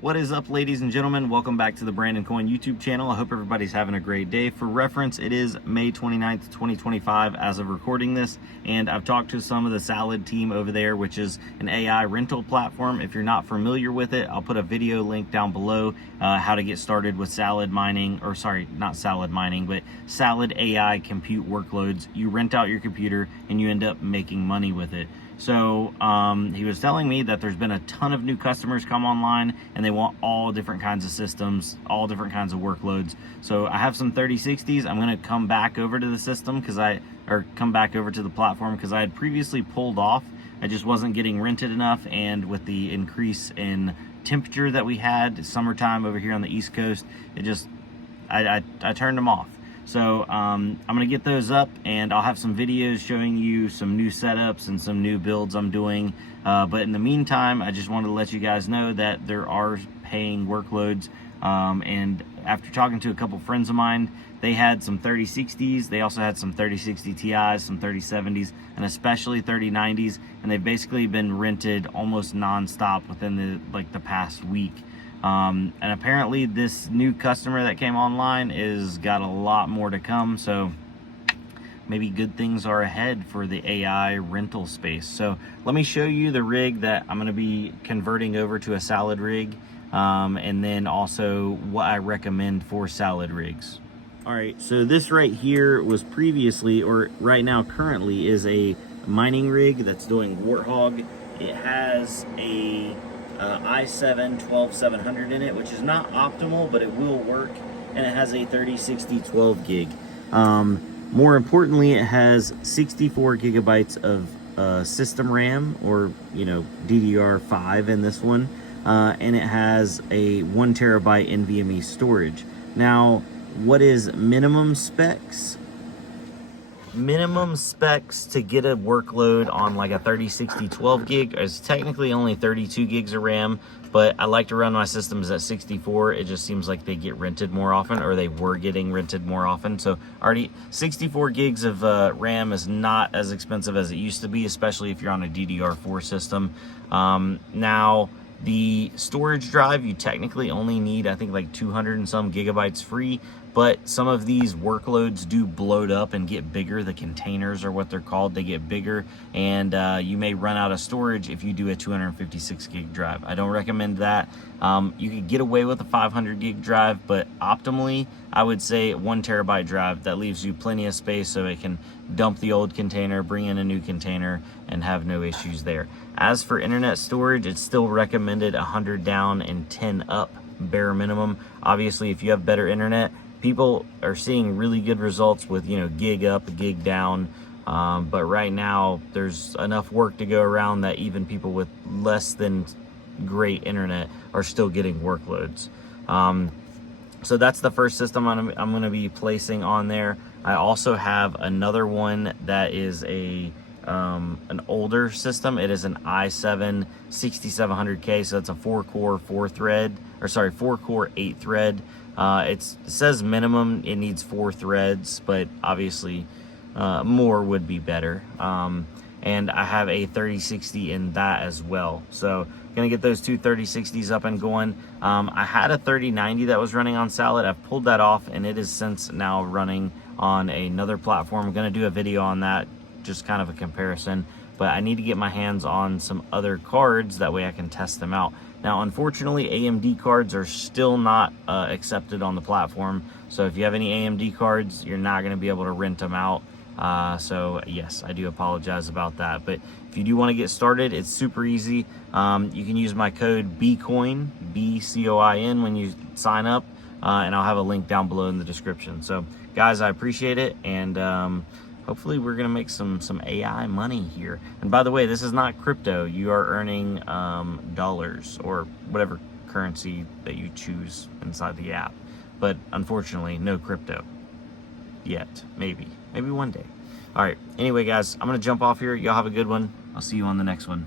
What is up, ladies and gentlemen? Welcome back to the Brandon Coin YouTube channel. I hope everybody's having a great day. For reference, it is May 29th, 2025 as of recording this, and I've talked to some of the Salad team over there, which is an AI rental platform. If you're not familiar with it, I'll put a video link down below how to get started with Salad mining, or sorry, not Salad mining, but Salad AI compute workloads. You rent out your computer and you end up making money with it. So he was telling me that there's been a ton of new customers come online and they want all different kinds of systems, all different kinds of workloads. So I have some 3060s. I'm going to come back over to the system come back over to the platform because I had previously pulled off. I just wasn't getting rented enough, and with the increase in temperature that we had summertime over here on the East Coast, I turned them off. So I'm gonna get those up, and I'll have some videos showing you some new setups and some new builds I'm doing. But in the meantime, I just wanted to let you guys know that there are paying workloads. And after talking to a couple friends of mine, they had some 3060s. They also had some 3060 Ti's, some 3070s, and especially 3090s. And they've basically been rented almost nonstop within the past week. And apparently this new customer that came online is got a lot more to come, so maybe good things are ahead for the AI rental space. So let me show you the rig that I'm going to be converting over to a Salad rig, and then also what I recommend for Salad rigs. All right, so this right here was previously, or right now currently, is a mining rig that's doing Warthog. It has a i7 12700 in it, which is not optimal, but it will work, and it has a 3060 12 gig. More importantly, it has 64 gigabytes of system RAM, or DDR5 in this one, and it has a 1 terabyte NVMe storage. Now, what is minimum specs? Minimum specs to get a workload on like a 3060 12 gig is technically only 32 gigs of RAM, but I like to run my systems at 64. It just seems like they get rented more often, or they were getting rented more often. So already 64 gigs of RAM is not as expensive as it used to be, especially if you're on a DDR4 system. Now, the storage drive, you technically only need, I think, like 200 and some gigabytes free, but some of these workloads do bloat up and get bigger. The containers are what they're called. They get bigger, and you may run out of storage if you do a 256 gig drive. I don't recommend that. You could get away with a 500 gig drive, but optimally, I would say 1 terabyte drive. That leaves you plenty of space so it can dump the old container, bring in a new container, and have no issues there. As for internet storage, it's still recommended 100 down and 10 up, bare minimum. Obviously, if you have better internet, people are seeing really good results with, gig up, gig down. But right now, there's enough work to go around that even people with less than great internet are still getting workloads. So that's the first system I'm going to be placing on there. I also have another one that is an older system. It is an i7 6700K, so that's a 4-core 4-core 8-thread. It says minimum it needs 4 threads, but obviously more would be better. And I have a 3060 in that as well. So gonna get those two 3060s up and going. I had a 3090 that was running on Salad. I've pulled that off, and it is since now running on another platform. I'm gonna do a video on that, just kind of a comparison, but I need to get my hands on some other cards, that way I can test them out. Now, unfortunately, AMD cards are still not accepted on the platform, so if you have any AMD cards, you're not going to be able to rent them out. So yes, I do apologize about that, but if you do want to get started, it's super easy. You can use my code BCOIN, BCOIN, when you sign up, and I'll have a link down below in the description. So guys, I appreciate it, and hopefully we're gonna make some AI money here. And by the way, this is not crypto. You are earning dollars, or whatever currency that you choose inside the app. But unfortunately, no crypto yet. Maybe one day. All right, anyway guys, I'm gonna jump off here. Y'all have a good one. I'll see you on the next one.